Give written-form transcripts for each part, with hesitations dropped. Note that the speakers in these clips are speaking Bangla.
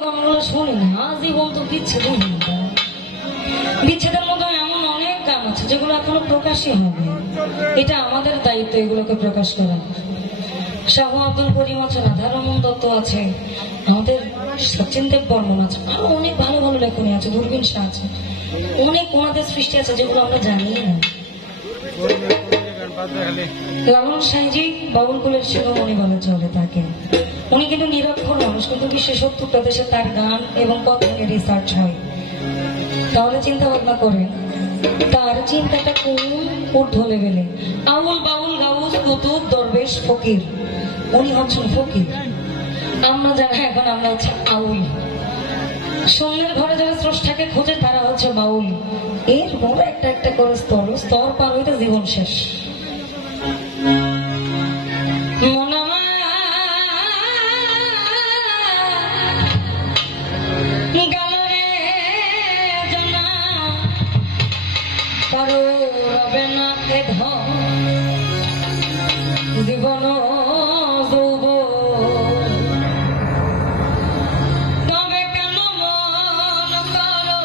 গানগুলো শুনি না, জীবন তো বিচ্ছেদের মতো। বিচ্ছেদের মতো এমন অনেক গান আছে যেগুলো এখনো প্রকাশই হবে। এটা আমাদের দায়িত্ব এগুলোকে প্রকাশ করা। শাহ আব্দুল করিম আছে, রাধারমন দত্ত আছে, আমাদের সচিন দেব বর্মন আছে, আরো অনেক ভালো ভালো লেখনী আছে, দূরবীন শাহ আছে, অনেক ওনাদের সৃষ্টি আছে যেগুলো আমরা জানি না। লালন সাইজি বাবুলকুলের শিরোমণি বলে চলে তাকে। উনি কিন্তু নিরক্ষর মানুষ, কিন্তু বিশ্বের 70টা দেশে তার গান এবং কথা নিয়ে রিসার্চ হয়। তাহলে চিন্তা ভাবনা করেন তার চিন্তাটা কোন ঊর্ধ্ব লেভেলে। আউল বাউল গাউস কুতুব দরবেশ ফকির, উনি হচ্ছেন ফকির। আমরা যারা এখন আমরা হচ্ছে আউল। শূন্যের ঘরে যারা স্রষ্টাকে খোঁজে তারা হচ্ছে বাউল। এর বড় একটা একটা করে স্তর, স্তর পার হইতে জীবন শেষ। জীবন যৌব তবে কেন মন করো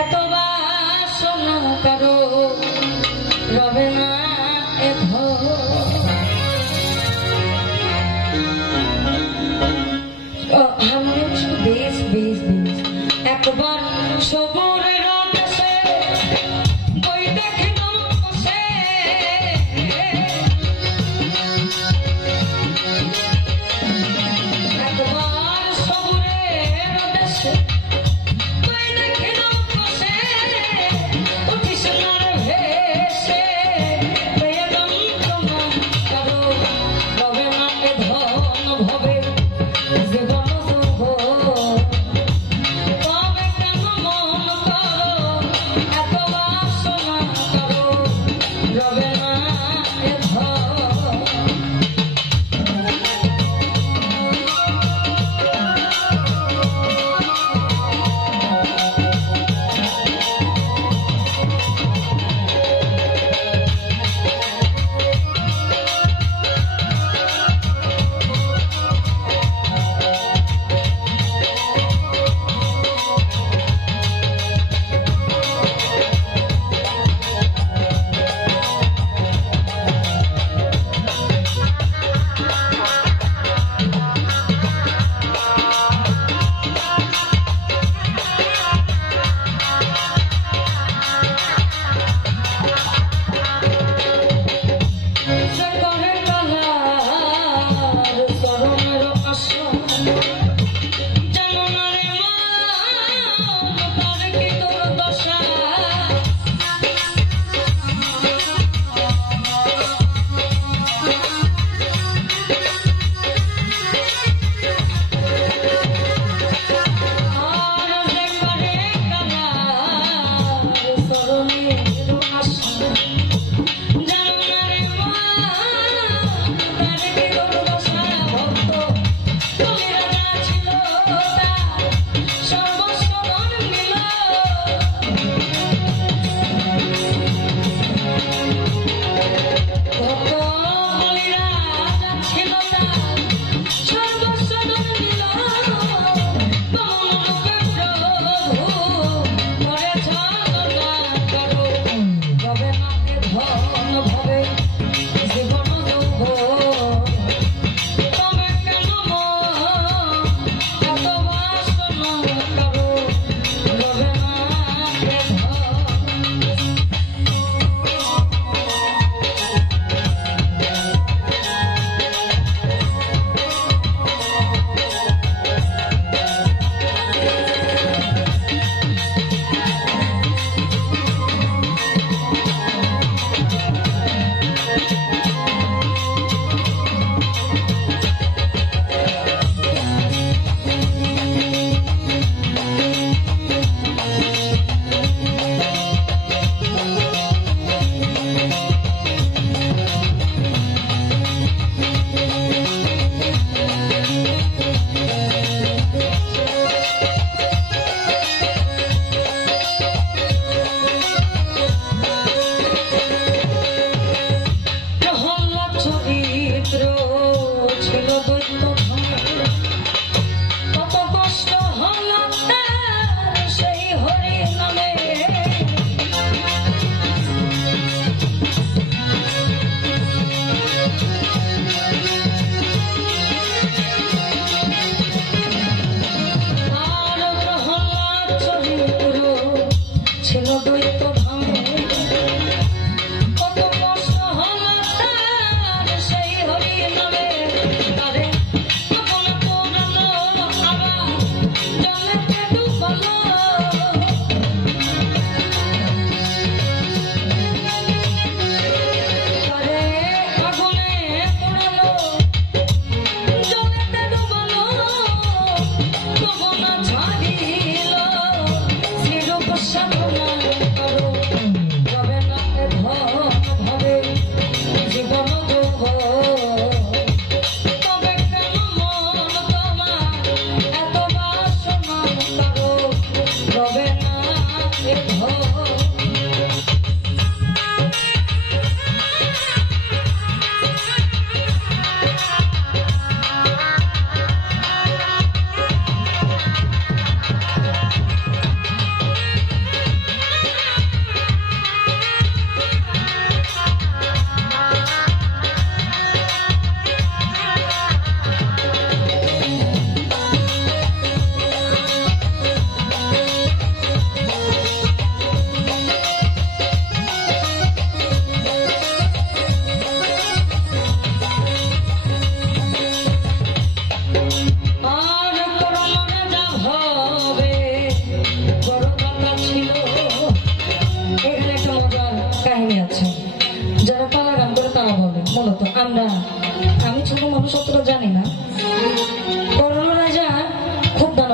এত বাসনা করো রবে না এ হারমোনিয়াম শুধু বেশ বেশ বেশ একবার সবুরের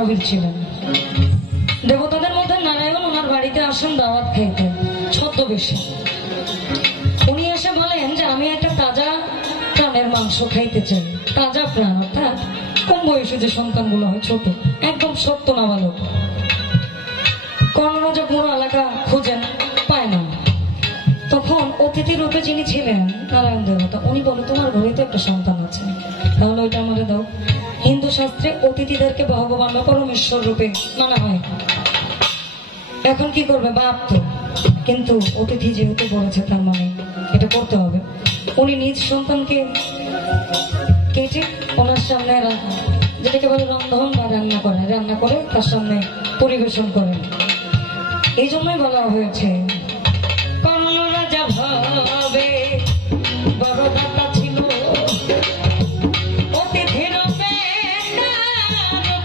দানবীর ছিলেন। দেবতাদের মধ্যে নারায়ণ ওনার বাড়িতে আসেন দাওয়াত খাইতে ছদ্মবেশে। উনি এসে বলেন যে আমি একটা তাজা প্রাণের মাংস খাইতে চাই। তাজা প্রাণ অর্থাৎ কম বয়সে যে সন্তানগুলো হয় ছোট, একদম সত্য নাবালক। কর্ণরাজা পুরো এলাকা খুঁজেন, পায় না। তখন অতিথি রূপে যিনি ছিলেন নারায়ণ দেবতা, উনি বলে তোমার ঘরে তো একটা সন্তান আছে, তাহলে ওইটা আমারে দাও। হিন্দু শাস্ত্রে অতিথিদেরকে ভগবান বা পরমেশ্বর রূপে মানা হয়। এখন কি করবে, বাপ তো, কিন্তু অতিথি যেহেতু বলেছে তার মানে এটা করতে হবে। উনি নিজ সন্তানকে কেটে ওনার সামনে যেটাকে বলে রন্ধন বা রান্না করে তার সামনে পরিবেশন করেন। এই জন্যই বলা হয়েছে কর্ণরাজা ভাবে বড় দাতা ছিল, অতিথির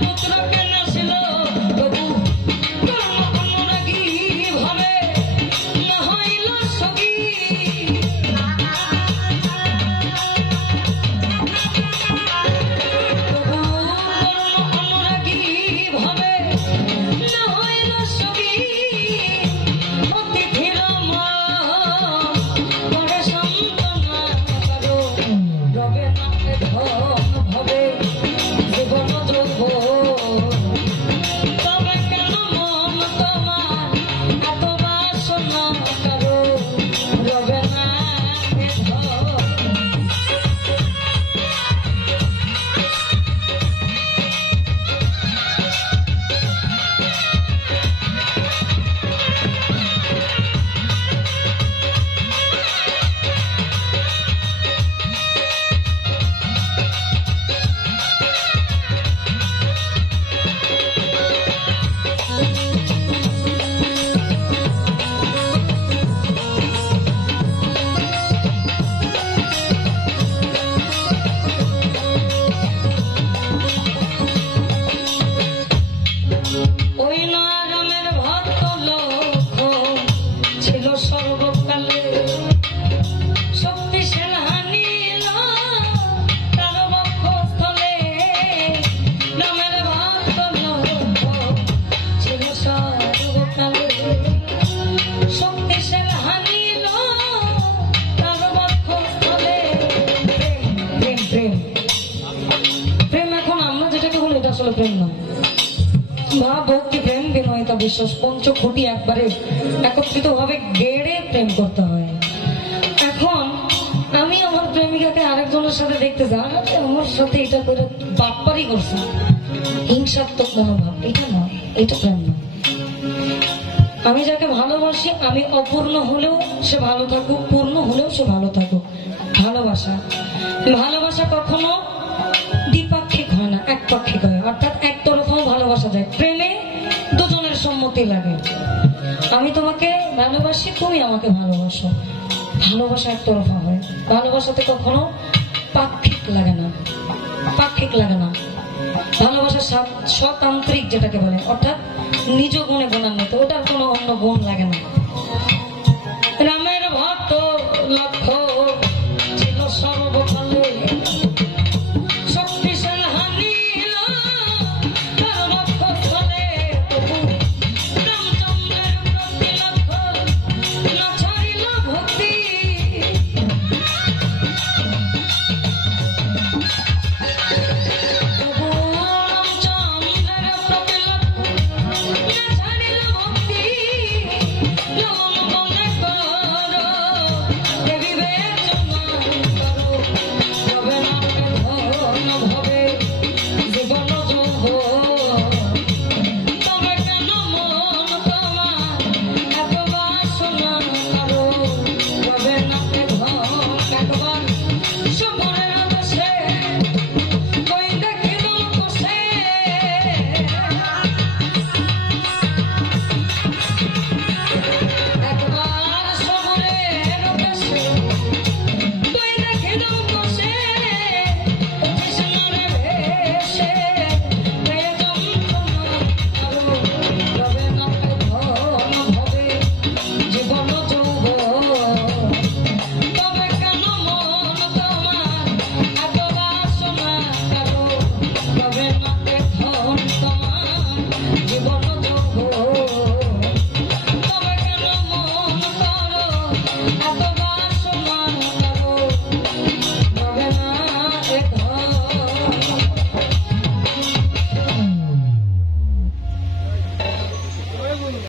পুত্রকে নাছিল, তবু কর্ণ অনুরাগী ভাবে না হইল সখী। বিশ্বাস পঞ্চখুঁটি একবারে একত্রিত ভাবে গেড়ে প্রেম করতে হয়। এখন আমি আমার প্রেমিকাকে আরেকজনের সাথে দেখতে যাই, আমার সাথে এটা করে বাপ্পারি করছে, হিংসাত্মক মনোভাব, এটা নয়, এটা প্রেম নয়। আমি যাকে ভালোবাসি, আমি অপূর্ণ হলেও সে ভালো থাকুক, পূর্ণ হলেও সে ভালো থাকুক। ভালোবাসা কখনো দ্বিপাক্ষিক হয় না, একপাক্ষিক হয়, অর্থাৎ একতরফাও ভালোবাসা যায়। প্রেমে দুজনের সম্মতি লাগে। আমি তোমাকে ভালোবাসি, তুমি আমাকে ভালোবাসো, ভালোবাসা একতরফা হয়। ভালোবাসাতে কখনো পাক্ষিক লাগে না। ভালোবাসা স্বতান্ত্রিক যেটাকে বলে, অর্থাৎ নিজ গুণে গুণান্বিত, ওটার কোনো অন্য গুণ লাগে না।